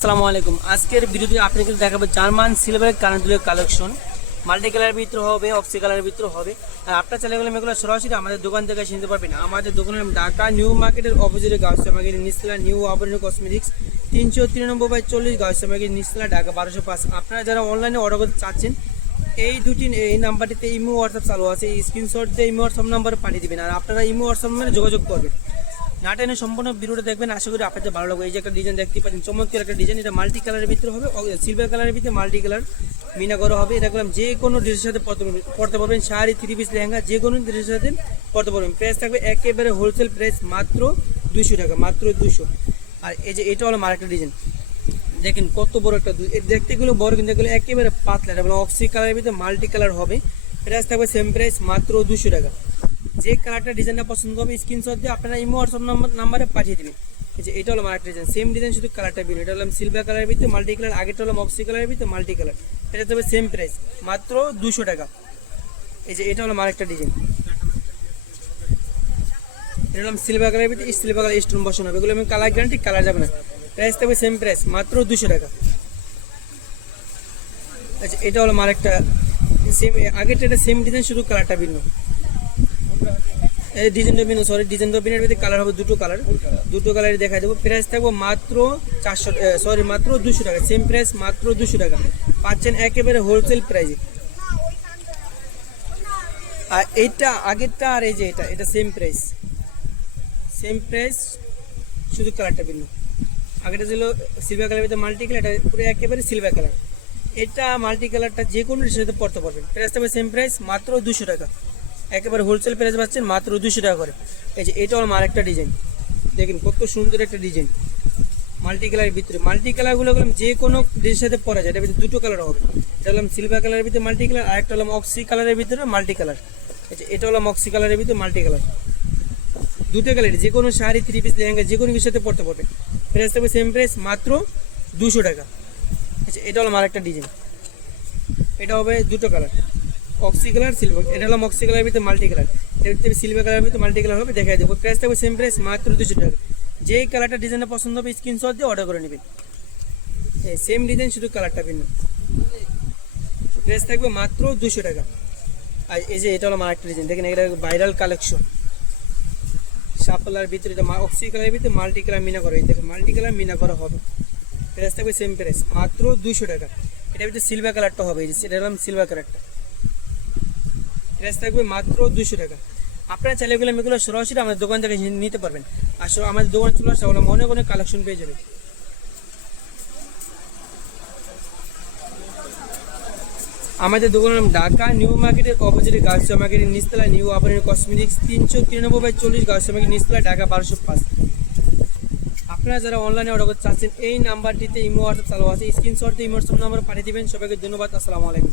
আসসালামু আলাইকুম। আজকের ভিডিওতে আপনাকে দেখাবো জার্মান সিলভারের কানেরদুলের কালেকশন। মাল্টি কালারের ভিতরে হবে অক্সি কালারের ভিতরে হবে। আর আপনার চ্যানেল গেলে এগুলো সরাসরি আমাদের দোকান থেকে চিনতে পারবেন। আমাদের দোকানের ঢাকা, নিউ মার্কেটের অপোজিটে গাউসা মার্কেটের নিচতলা নিউ আবরণ কসমেটিক্স তিনশো তিরানব্বই বাই চল্লিশ গাউসা মার্কেট নিচতলা ঢাকা বারোশো পাঁচ। আপনারা যারা অনলাইনে অর্ডার করতে চাচ্ছেন, এই দুটি, এই নাম্বারটিতে ইমো হোয়াটসঅ্যাপ চালু আছে। স্ক্রিনশট দিয়ে ইমো হোয়াটসঅ্যাপ নাম্বারে পাঠিয়ে দিবেন। আর আপনারা ইমো হোয়াটসঅ্যাপ নাম্বারে যোগাযোগ করবেন। নাটেনে সম্পূর্ণ ভিডিওটা দেখবেন। আশা করি আপনাদের ভালো লাগবে। এই যে একটা ডিজাইন দেখতে পাচ্ছেন, চমৎকার একটা ডিজাইন এটা মাল্টি কালারের ভিতরে হবে সিলভার কালারের ভিতরে মাল্টি কালার মিনা করা হবে। এটা করলাম যে কোনো ড্রেসের সাথে পরতে পারবেন- শাড়ি থ্রি পিস লেহেঙ্গা, যে কোনো ড্রেসের সাথে পড়তে পারবেন। প্রাইস থাকবে একেবারে হোলসেল প্রাইস মাত্র দুশো টাকা, মাত্র দুশো আর এই যে এটা হলো মার্কেট ডিজাইন দেখেন কত বড় একটা দেখতে গুলো বড়, কিন্তু এগুলো একেবারে পাতলা। এটা অক্সি কালারের ভিতরে মাল্টি কালার হবে। প্রাইস থাকবে সেম প্রাইস মাত্র দুশো টাকা। যে কালারটা ডিজাইনটা পছন্দ হবে স্ক্রিনশট দিয়ে আপনারা ইমো হোয়াটসঅ্যাপ নাম্বার নাম্বারে পাঠিয়ে দিবেন। যে এটা হলো মার্কেট ডিজাইন সেম ডিজাইন শুধু কালারটা ভিন্ন। এটা হলো সিলভার কালারের ভিতরে মাল্টি কালার আগেটা হলো অক্সি কালারের ভিতরে মাল্টি কালার এটা তবে সেম প্রাইস মাত্র দুশো টাকা। এই যে এটা হলো মার্কেটটা ডিজাইন এটা হলো সিলভার কালারের ভিতরে সিলভার কালার স্টোন বসানো হবে। এগুলো আমি কালার গ্যারান্টি কালার যাবে না। প্রাইস থাকবে সেম প্রাইস মাত্র দুশো টাকা। আচ্ছা এটা হলো মারেকটা সেম আগেরটা এটা সেম ডিজাইন শুধু কালারটা ভিন্ন। এই ডিজাইনটা ভিন্ন সরি ডিজাইনটা ভিন্নের ভিতরে কালার হবে দুটো কালার দুটো কালার দেখা দেবো। প্রাইস থাকব মাত্র চারশো সরি মাত্র দুশো টাকা। সেম প্রাইস মাত্র দুশো টাকা। পাচ্ছেন একেবারে হোলসেল প্রাইসে আর এইটা, আগেরটা আর এই যে এটা এটা সেম প্রাইস সেম প্রাইস শুধু কালারটা ভিন্ন আগেটা ছিল সিলভার কালার ভিতরে মাল্টি কালার এটা পুরো একেবারে সিলভার কালার এটা মাল্টি কালারটা যে কোনো সাথে পড়তে পারবেন। প্রাইস থাকবে সেম প্রাইস মাত্র দুশো টাকা। একেবারে হোলসেল প্রাইস পাচ্ছেন মাত্র দুশো টাকা করে। এই যে এটা হলো আরেকটা ডিজাইন দেখেন কত সুন্দর একটা ডিজাইন মাল্টি কালারের ভিতরে। মাল্টি কালারগুলো হলাম যে কোনো ড্রেসের সাথে পরা যায়, এটা ভিতরে দুটো কালার হবে। এটা হলাম সিলভার কালারের ভিতরে মাল্টি কালার আর একটা হলাম অক্সি কালারের ভিতরে মাল্টি কালার যে এটা হলাম অক্সি কালারের ভিতরে মাল্টি কালার দুটো কালার যে কোনো শাড়ি থ্রি পিস লেহেঙ্গা, যে কোনো সাথে পড়তে পারবে। প্রাইস থাকবে সেম প্রাইস মাত্র দুশো টাকা। আচ্ছা এটা হলো আরেকটা ডিজাইন এটা হবে দুটো কালার অক্সি কালার সিলভার এটা হলো অক্সি কালারের ভিতরে মাল্টি কালার ভিতরে সিলভার কালারের ভিতরে মাল্টি কালার হবে, দেখাই দেবো। প্রাইস থাকবে সেম প্রাইস মাত্র দুশো টাকা। যেই কালারটা ডিজাইনটা পছন্দ হবে স্ক্রিনশট দিয়ে অর্ডার করে নেবেন। সেম ডিজাইন শুধু কালারটা ভিন্ন। প্রাইস থাকবে মাত্র দুশো টাকা। আর এই যে এটা হলো আরেকটা ডিজাইন দেখেন এটা ভাইরাল কালেকশন শাপলার ভিতরে এটা অক্সি কালারের ভিতরে মাল্টি কালার মিনা করা দেখো মাল্টি কালার মিনা করা হবে। প্রাইস থাকবে সেম প্রাইস মাত্র দুশো টাকা। এটা ভিতরে সিলভার কালারটা হবে, এই যে, এটা হলাম সিলভার কালারটা প্রাইস থাকবে মাত্র দুশো টাকা। আপনারা চাইলে এগুলো এগুলো সরাসরি আমাদের দোকান থেকে নিতে পারবেন। আর আমাদের দোকান চলে আসলে ওগুলো অনেক অনেক কালেকশন পেয়ে যাবে আমাদের দোকানের নাম ঢাকা, নিউ মার্কেটের অপোজিটে গার্লস মার্কেটের নিস্তলা নিউ আপারের কসমেটিক্স তিনশো তিরানব্বই বাই চল্লিশ গার্লস মার্কেট নিচতলা ঢাকা বারোশো পাঁচ। আপনারা যারা অনলাইনে অর্ডার করতে চাচ্ছেন, এই নাম্বারটিতে ইমো হোয়াটসঅ্যাপ চালু আছে। স্ক্রিনশট দিয়ে ইমো হোয়াটসঅ্যাপ নাম্বার পাঠিয়ে দিবেন। সবাইকে ধন্যবাদ। আসসালামু আলাইকুম।